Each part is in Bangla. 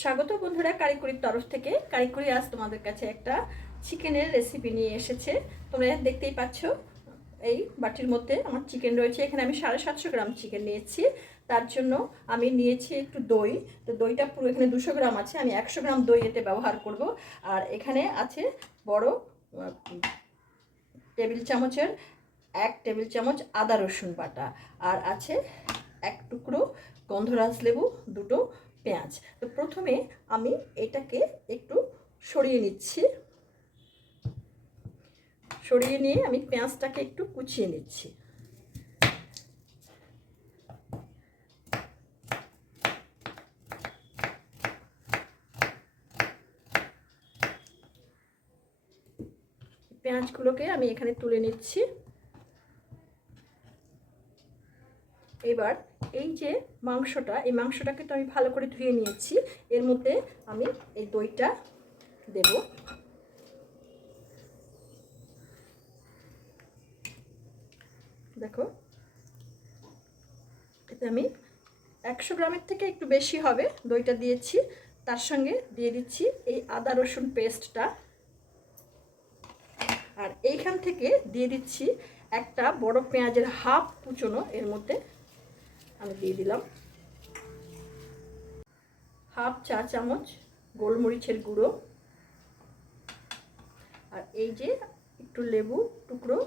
স্বাগত বন্ধুরা, কারিকুরির তরফ থেকে। কারিকুরি আজ তোমাদের কাছে একটা চিকেনের রেসিপি নিয়ে এসেছে। তোমরা দেখতেই পাচ্ছ এই বাটির মধ্যে আমার চিকেন রয়েছে। এখানে আমি 750 গ্রাম চিকেন নিয়েছি। তার জন্য আমি নিয়েছি একটু দই। তো দইটা পুরো এখানে 200 গ্রাম আছে, আমি 100 গ্রাম দই এতে ব্যবহার করব। আর এখানে আছে বড় টেবিল চামচের 1 টেবিল চামচ আদা রসুন বাটা, আর আছে 1 টুকরো গন্ধরাজ লেবু, 2টো পেঁয়াজ। তো প্রথমে আমি এটাকে একটু সরিয়ে নিচ্ছি। সরিয়ে নিয়ে আমি পেঁয়াজটাকে একটু কুচিয়ে নিচ্ছি। পেঁয়াজগুলোকে আমি এখানে তুলে নিচ্ছি। এবার এই যে মাংসটা, এই মাংসটাকে তো আমি ভালো করে ধুয়ে নিয়েছি। এর মধ্যে আমি এই দইটা দেব। দেখো, এতে আমি 100 গ্রামের থেকে একটু বেশি হবে দইটা দিয়েছি। তার সঙ্গে দিয়ে দিচ্ছি এই আদা রসুন পেস্টটা, আর এইখান থেকে দিয়ে দিচ্ছি একটা বড় পেঁয়াজের হাফ কুচনো এর মধ্যে আমি দিয়ে দিলাম। হাফ চা চামচ গোলমরিচের গুঁড়ো, আর এই যে একটু লেবু টুকরো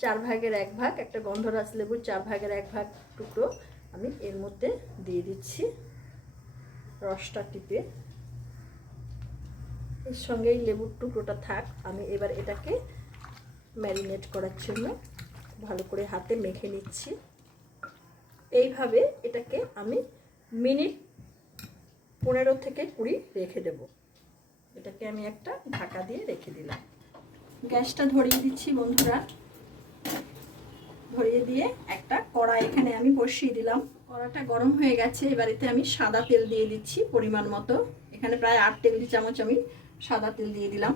4 ভাগের 1 ভাগ, একটা গন্ধরাজ লেবু 4 ভাগের 1 ভাগ টুকরো আমি এর মধ্যে দিয়ে দিচ্ছি। রসটা টিপে এর সঙ্গে এই লেবুর টুকরোটা থাক। আমি এবার এটাকে ম্যারিনেট করার জন্য ভালো করে হাতে মেখে নিচ্ছি। এইভাবে এটাকে আমি মিনিট 15 থেকে 20 রেখে দেব। এটাকে আমি একটা ঢাকা দিয়ে রেখে দিলাম। গ্যাসটা ধরিয়ে দিচ্ছি বন্ধুরা। ধরিয়ে দিয়ে একটা কড়াই এখানে আমি বসিয়ে দিলাম। কড়াটা গরম হয়ে গেছে। এবার এতে আমি সাদা তেল দিয়ে দিচ্ছি পরিমাণ মতো। এখানে প্রায় 8 টেবিল চামচ আমি সাদা তেল দিয়ে দিলাম।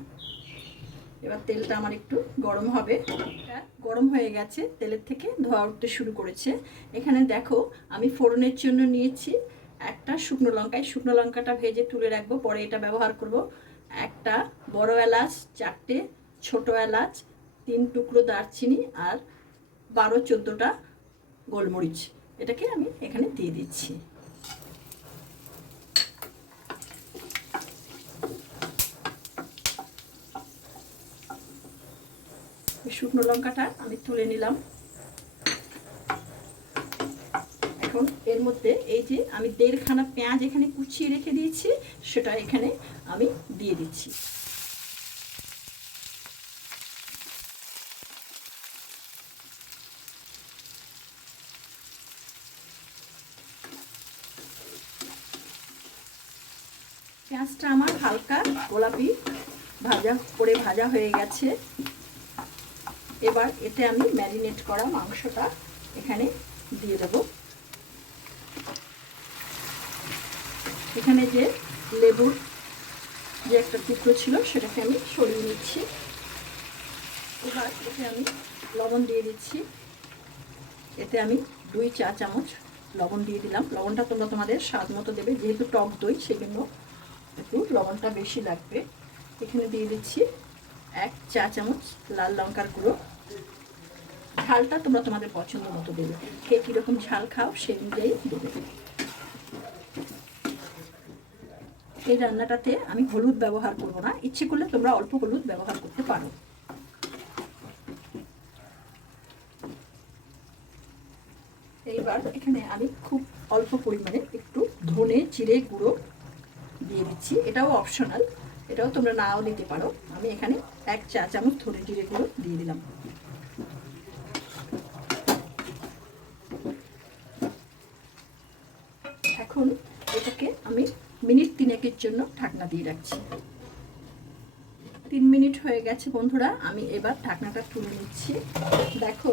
এবার তেলটা আমার একটু গরম হবে। গরম হয়ে গেছে, তেলের থেকে ধোঁয়া উঠতে শুরু করেছে। এখানে দেখো, আমি ফোড়নের জন্য নিয়েছি একটা শুকনো লঙ্কা। এই শুকনো লঙ্কাটা ভেজে তুলে রাখবো, পরে এটা ব্যবহার করব। একটা বড় এলাচ, 4টে ছোট এলাচ, 3 টুকরো দারচিনি, আর 12-14টা গোলমরিচ। এটাকে আমি এখানে দিয়ে দিচ্ছি। শুকনো লঙ্কাটা আমি তুলে নিলাম। এখন এর মধ্যে এই যে আমি 1.5 খানা পেঁয়াজ এখানে কুচিয়ে রেখে দিয়েছি, সেটা এখানে আমি দিয়ে দিচ্ছি। পেঁয়াজটা আমার হালকা গোলাপি ভাজা হয়ে গেছে। এবার এতে আমি ম্যারিনেট করা মাংসটা এখানে দিয়ে দেব। এখানে যে লেবুর যে একটা টুকরো ছিল সেটাকে আমি সরিয়ে নিচ্ছি। এবার এতে আমি লবণ দিয়ে দিচ্ছি। এতে আমি 2 চা চামচ লবণ দিয়ে দিলাম। লবণটা তোমরা তোমাদের স্বাদ মতো দেবে, যেহেতু টক দই সেজন্য একটু লবণটা বেশি লাগবে। এখানে দিয়ে দিচ্ছি 1 চা চামচ লাল লঙ্কার গুঁড়ো। ঝালটা তোমরা তোমাদের পছন্দ মতো দেবে, কে কীরকম ঝাল খাও সেই অনুযায়ী দেবে। এই রান্নাটাতে আমি হলুদ ব্যবহার করব না, ইচ্ছে করলে তোমরা অল্প হলুদ ব্যবহার করতে পারো। এইবার এখানে আমি খুব অল্প পরিমাণে একটু ধনে জিরে গুঁড়ো দিয়ে দিচ্ছি। এটাও অপশনাল, এটাও তোমরা নাও দিতে পারো। আমি এখানে 1 চা চামচ ধনে জিরে গুঁড়ো দিয়ে দিলাম। এখন এটাকে আমি মিনিট 3 জন্য ঢাকনা দিয়ে রাখছি। 3 মিনিট হয়ে গেছে বন্ধুরা, আমি এবার ঢাকনাটা তুলে নিচ্ছি। দেখো,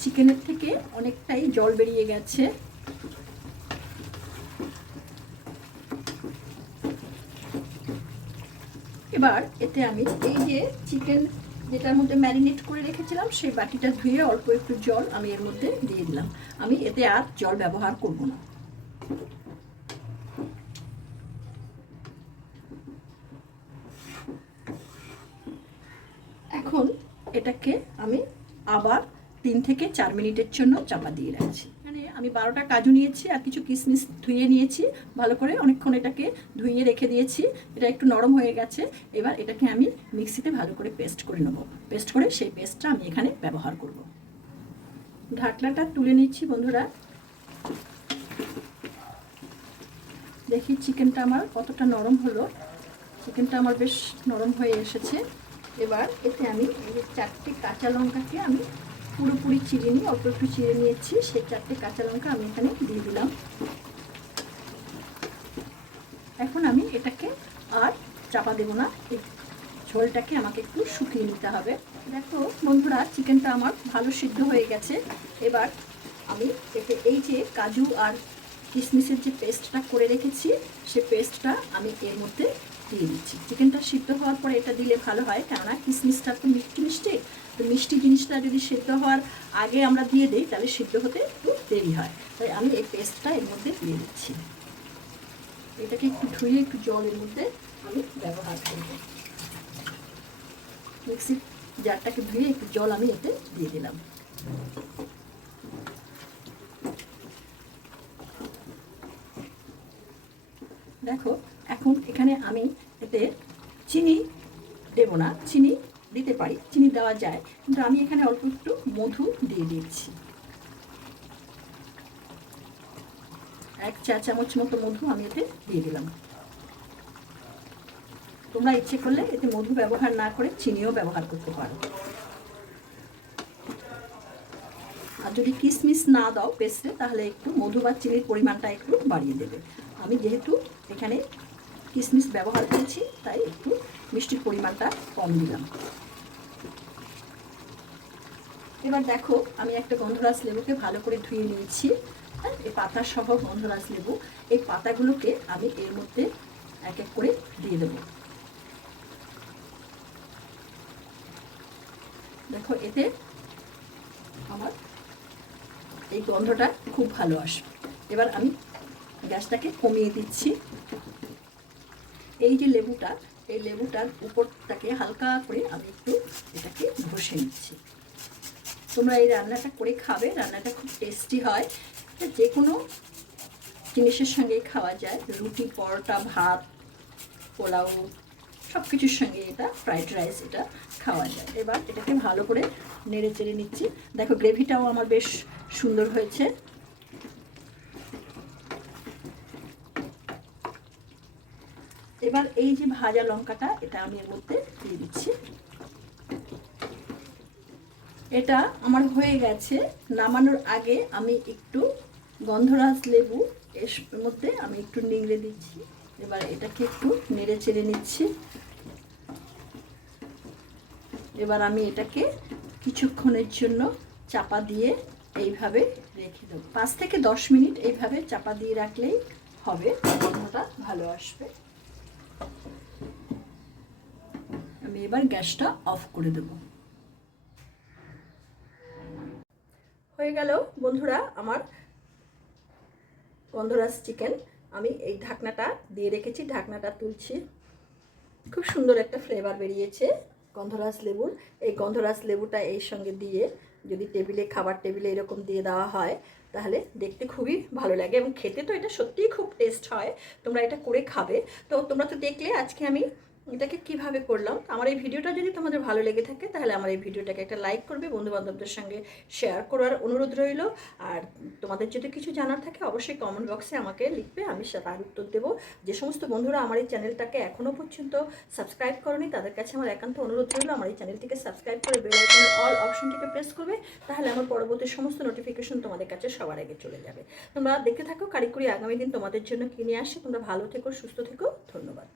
চিকেনের থেকে অনেকটাই জল বেরিয়ে গেছে। এবার এতে আমি এই যে চিকেন যেটার মধ্যে ম্যারিনেট করে রেখেছিলাম সেই বাটিটা ধুয়ে অল্প একটু জল আমি এর মধ্যে দিয়ে দিলাম। আমি এতে আর জল ব্যবহার করব না। এটাকে আমি আবার 3 থেকে 4 মিনিটের জন্য চাপা দিয়ে রাখছি। এখানে আমি 12টা কাজু নিয়েছি আর কিছু কিশমিশ ধুয়ে নিয়েছি ভালো করে, অনেকক্ষণ এটাকে ধুয়ে রেখে দিয়েছি। এটা একটু নরম হয়ে গেছে। এবার এটাকে আমি মিক্সিতে ভালো করে পেস্ট করে নেব। পেস্ট করে সেই পেস্টটা আমি এখানে ব্যবহার করব। ঢাকনাটা তুলে নিচ্ছি বন্ধুরা। দেখি চিকেনটা আমার কতটা নরম হলো। চিকেনটা আমার বেশ নরম হয়ে এসেছে। এবার এতে আমি এই 4টে কাঁচা লঙ্কাকে আমি পুরোপুরি চিড়ে নিয়ে অল্প একটু চিড়ে নিয়েছি, সেই 4টে কাঁচা লঙ্কা আমি এখানে দিয়ে দিলাম। এখন আমি এটাকে আর চাপা দেবো না, এই ঝোলটাকে আমাকে একটু শুকিয়ে নিতে হবে। দেখো বন্ধুরা, চিকেনটা আমার ভালো সিদ্ধ হয়ে গেছে। এবার আমি এতে এই যে কাজু আর কিশমিশের যে পেস্টটা করে রেখেছি, সে পেস্টটা আমি এর মধ্যে দিয়ে দিচ্ছি। চিকেনটা সিদ্ধ হওয়ার পরে এটা দিলে ভালো হয়, কেননা কিশমিশটা তো মিষ্টি মিষ্টি, তো মিষ্টি জিনিসটা যদি সিদ্ধ হওয়ার আগে আমরা দিয়ে দিই তাহলে সিদ্ধ হতে একটু দেরি হয়। তাই আমি এই পেস্টটা এর মধ্যে দিয়ে দিচ্ছি। এটাকে একটু ধুয়ে একটু জলের মধ্যে আমি ব্যবহার করব। মিক্সির জারটাকে ধুয়ে একটু জল আমি এতে দিয়ে দিলাম। দেখো, এখন এখানে আমি এতে চিনি দেব না, চিনি দিতে পারি, চিনি দেওয়া যায়, কিন্তু আমি এখানে অল্প একটু মধু দিয়ে দিচ্ছি। 1 চা চামচ মতো মধু আমি এতে দিয়ে দিলাম। তোমরা ইচ্ছে করলে এতে মধু ব্যবহার না করে চিনিও ব্যবহার করতে পারো। আর যদি কিশমিশ না দাও পেস্টে, তাহলে একটু মধু বা চিনির পরিমাণটা একটু বাড়িয়ে দেবে। আমি যেহেতু এখানে কিশমিশ ব্যবহার করেছি তাই একটু মিষ্টির পরিমাণটা কম দিলাম। এবার দেখো, আমি একটা গন্ধরাজ লেবুকে ভালো করে ধুয়ে নিয়েছি। হ্যাঁ, এই পাতা সহ গন্ধরাজ লেবু, এই পাতাগুলোকে আমি এর মধ্যে এক এক করে দিয়ে দেবো। দেখো, এতে আমার এই গন্ধটা খুব ভালো আসবে। এবার আমি গ্যাসটাকে কমিয়ে দিচ্ছি। এই যে লেবুটা, এই লেবুটার উপরটাকে হালকা করে আমি একটু এটাকে ঘষে নিচ্ছি। তোমরা এই রান্নাটা করে খাবে, রান্নাটা খুব টেস্টি হয়। যে কোনো জিনিসের সঙ্গে খাওয়া যায়, রুটি, পরোটা, ভাত, পোলাও, সব কিছুর সঙ্গে এটা ফ্রাইড রাইস এটা খাওয়া যায়। এবার এটাকে ভালো করে নেড়ে চেড়ে নিচ্ছি। দেখো, গ্রেভিটাও আমার বেশ সুন্দর হয়েছে। এবার এই যে ভাজা লঙ্কাটা, এটা আমি এর মধ্যে দিয়ে দিচ্ছি। এটা আমার হয়ে গেছে। নামানোর আগে আমি একটু গন্ধরাজ লেবু এর মধ্যে আমি একটু নিংড়ে দিচ্ছি। এবার এটাকে একটু নেড়ে চেড়ে নিচ্ছি। এবার আমি এটাকে কিছুক্ষণের জন্য চাপা দিয়ে এইভাবে রেখে দেবো। 5 থেকে 10 মিনিট এইভাবে চাপা দিয়ে রাখলেই হবে, গন্ধটা ভালো আসবে। আমি এবার গ্যাসটা অফ করে দেব। হয়ে গেল বন্ধুরা আমার গন্ধরাজ চিকেন। আমি এই ঢাকনাটা দিয়ে রেখেছি, ঢাকনাটা তুলছি। খুব সুন্দর একটা ফ্লেভার বেরিয়েছে গন্ধরাজ লেবুর। এই গন্ধরাজ লেবুটা এই সঙ্গে দিয়ে যদি টেবিলে, খাবার টেবিলে এরকম দিয়ে দেওয়া হয়, তাহলে দেখতে খুবই ভালো লাগে এবং খেতে তো এটা সত্যিই খুব টেস্ট হয়। তোমরা এটা করে খাবে। তো তোমরা তো দেখলে আজকে আমি এটাকে কিভাবে করলাম। আমার এই ভিডিওটা যদি তোমাদের ভালো লেগে থাকে, তাহলে আমার এই ভিডিওটাকে একটা লাইক করবে, বন্ধুবান্ধবদের সঙ্গে শেয়ার করার অনুরোধ রইল। আর তোমাদের যদি কিছু জানার থাকে অবশ্যই কমেন্ট বক্সে আমাকে লিখবে, আমি তার উত্তর দেবো। যে সমস্ত বন্ধুরা আমার এই চ্যানেলটাকে এখনও পর্যন্ত সাবস্ক্রাইব করনি, তাদের কাছে আমার একান্ত অনুরোধ রইল আমার এই চ্যানেলটিকে সাবস্ক্রাইব করে বেল আইকনের অল অপশনটিকে প্রেস করবে। তাহলে আমার পরবর্তী সমস্ত নোটিফিকেশন তোমাদের কাছে সবার আগে চলে যাবে। তোমরা দেখতে থাকো কারিকুরি আগামী দিন তোমাদের জন্য কি নিয়ে আসে। তোমরা ভালো থেকো, সুস্থ থেকো। ধন্যবাদ।